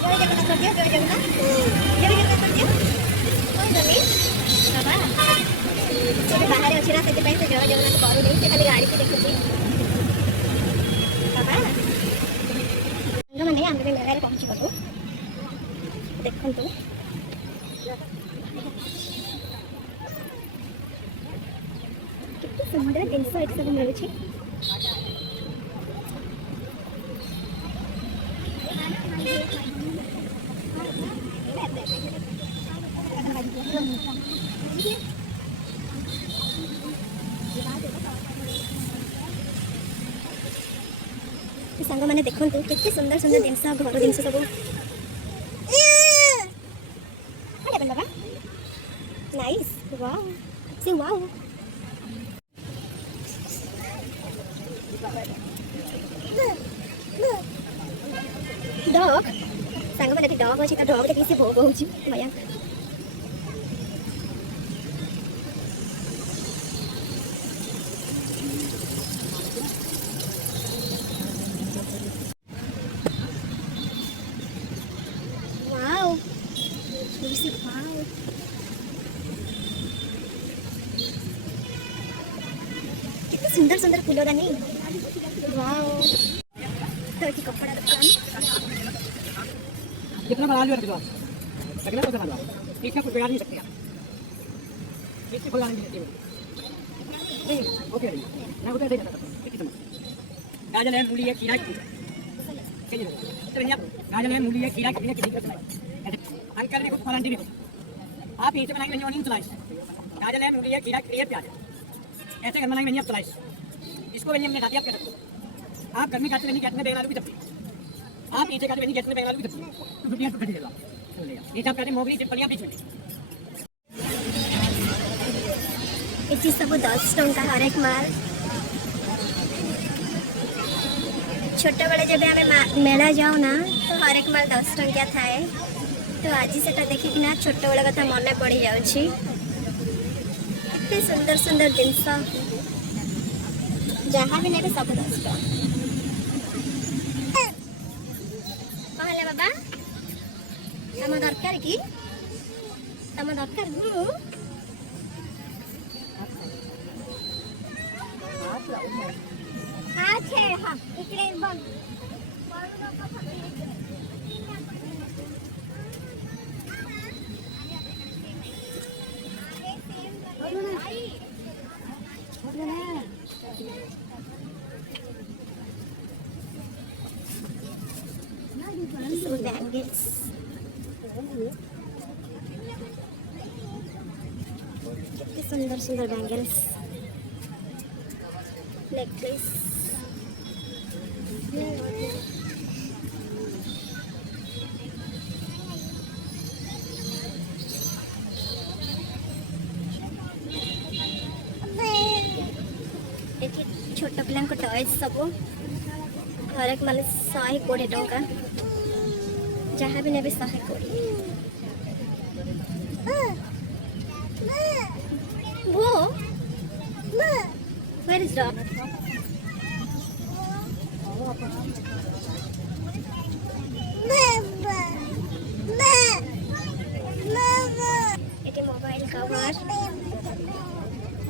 ଜୟ ଜଗନ୍ନାଥ କରିଦିଅ, ଜୟ ଜଗନ୍ନାଥ, ଜୟ ଜଗନ୍ନାଥ କରିଦିଅ। କଣ ଜମି ବାବା ଏବେ ବାହାରେ ଅଛି ନା, ସେଥିପାଇଁ ସେ ଜୟ ଜଗନ୍ନାଥ କରୁନି, ସେ ଖାଲି ଗାଡ଼ିକି ଦେଖୁଛି। ବାବା ସାଙ୍ଗମାନେ ଆମେ ବି ମେଳାରେ ପହଞ୍ଚିଗଲୁ। ଦେଖନ୍ତୁ କେତେ ସୁନ୍ଦର ଜିନିଷ ଏଠି ସବୁ ମିଳୁଛି। ସାଙ୍ଗମାନେ ଦେଖନ୍ତୁ କେତେ ସୁନ୍ଦର ସୁନ୍ଦର ଜିନିଷ, ଘର ଜିନିଷ ସବୁ। ବାବା ନାଇସ୍, ୱାଓ ସେ ୱାଓ। ଡଗ୍ ସାଙ୍ଗମାନେ ଏଠି ଡଗ୍ ଅଛି, ତ ଡଗ୍ ଦେଖିକି ସେ ଭୋଗ ହେଉଛି ଭୟାନକ। कितने सुंदर सुंदर फूलदानी, वाओ। तो ये कपड़ा दुकान कितना बना लिया लगना तो बना ठीक है, कुछ बिगाड़ नहीं सकते आप, इससे कोई नहीं सकते। ओके मैं उधर देखा था कितना गाजर है, मूली है, खीरा है, गाजर है, मूली है, खीरा कितने कितनी करते हैं अंकल ने कुछ फलांटी भी आप इसे बनाएंगे नहीं, ऑनियन स्लाइस, गाजर है, मूली है, खीरा, क्रिएट प्याज ऐसे कर बनाएंगे नहीं, आप स्लाइस इसको वेनियम में खाते आप क्या करते आप गर्मी खाते नहीं, कहते हैं बैंगन आलू की सब्जी, आप नीचे खाते नहीं, कहते हैं बैंगन आलू की सब्जी, तो दुनिया को खड़ी देगा नीचे आप कहते हैं मोगरी चिपलियां भी छुट्टी। ये सब 10 टंका हर एक माल। छोटे बड़े जब आम मेला जाऊ ना, तो हर एक माल 10 टंकिया थाए, तो आज से देखिक ना छोट बेल कथा मन पड़ जाऊँगी। सुंदर सुंदर जिनस जहाँ भी नहीं सब 10 टଙ୍କା। कहले बाबा तम दरकार कि तम दरकार हाँ इकडे बघ बैंगल्स कितने सुंदर सुंदर बैंगल्स, नेकलेस, छोट पिला टॉयज सब हर एक माने 120 टंका, जहाँ भी नेबे 120। वो where is dog?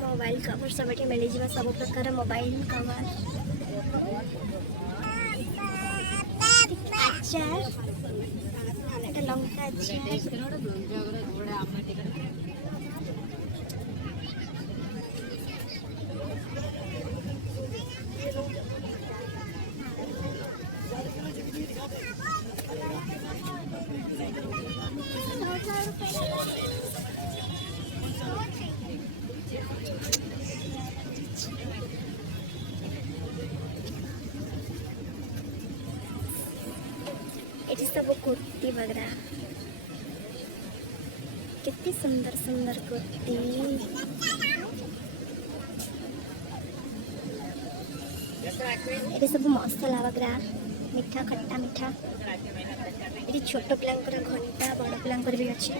Mobile cover सब ये मिल जाए, सब प्रकार मोबाइल कवर, अचार, लंका अचार, ये सब कुर्ती वगैरह, कितनी सुंदर सुंदर कुर्ती। ये सब मसला वगैरह, मीठा खट्टा मीठा, ये छोट पिलांकर घंटा, बड़ पिलांकर भी अच्छे,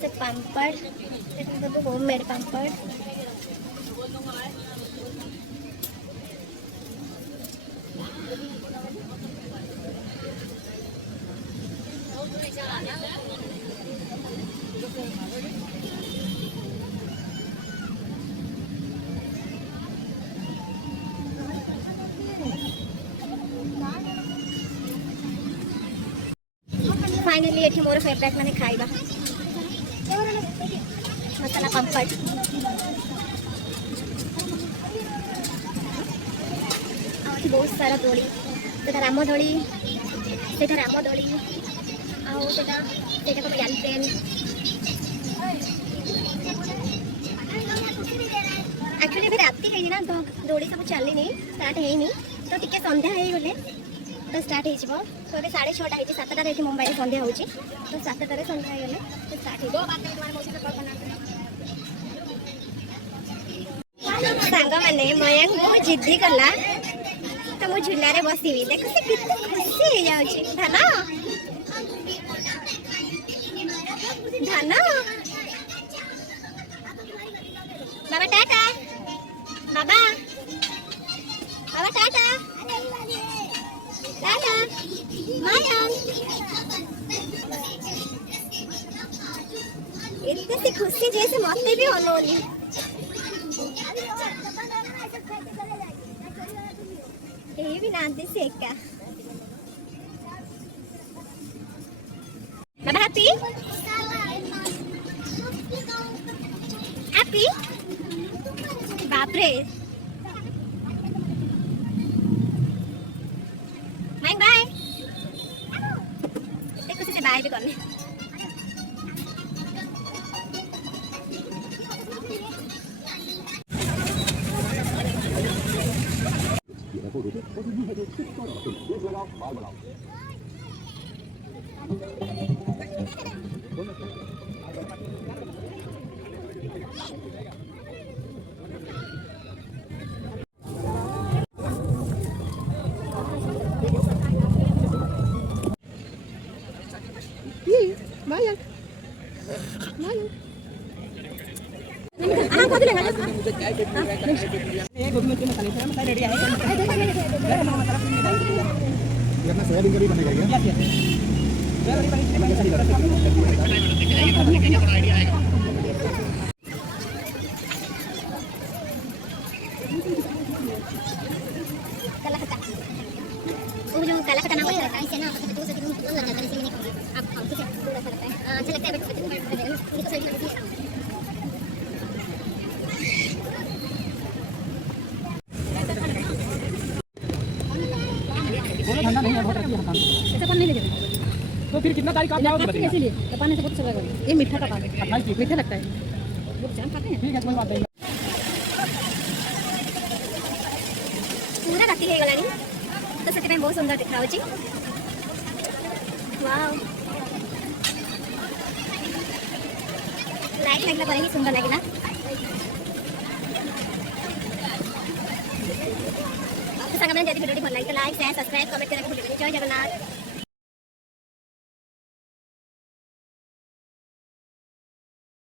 से पाम्पड़, सब होममेड पाम्पड़, फाइनली एठी मोर फेवरेट माने खाइबा मसाला पापड़ आउठी बहुत सारा दोली सेटा राम दोली आउ सेटा को यालपेन एक्चुअली भी राति है ना तो दोली सब चलनी नहीं स्टार्ट है नहीं तो टिके संध्या है गले तो स्टार्ट हो तो अभी 6:30 है 7टार ये मुंबई संध्या हो तो 7टार संध्या हो गले तो स्टार्ट हो सांग मैंने मयंक बहुत जिद्दी कला तो मु झूला रे बसबी देख से कितने खुशी हो जाउची धना बाबा टाटा बाबा टाटा टाटा मयंक इतने से खुशी जैसे मते भी होलोनी ये भी नांदे से क्या बाबा हैप्पी बाप रे बाय देखो से बाय भी करने रेडी है सोयाबीन का भी बनेगा वो जो काला खट्टा नाम है इसे ना मतलब 2 से 3 लग जाता है इसलिए नहीं खाऊंगी आप खाओ ठीक है थोड़ा सा लगता है अच्छा लगता है बट मुझे तो सही लगती है ठंडा नहीं है बहुत रखिए हम ऐसा पानी नहीं लेंगे तो फिर कितना तारीख आप जाओगे बताइए इसीलिए तो पानी से बहुत अच्छा लगेगा ये मीठा का पानी 28 मीठा लगता है वो जाम खाते हैं ठीक है कोई बात नहीं पूरा राति है गलानी तो सेते में बहुत सुंदर दिख रहा होची वाओ लाइट लगला पर ही सुंदर लगे ना तो संग में जल्दी वीडियो को लाइक शेयर सब्सक्राइब कमेंट करके भूलिए जय जगन्नाथ।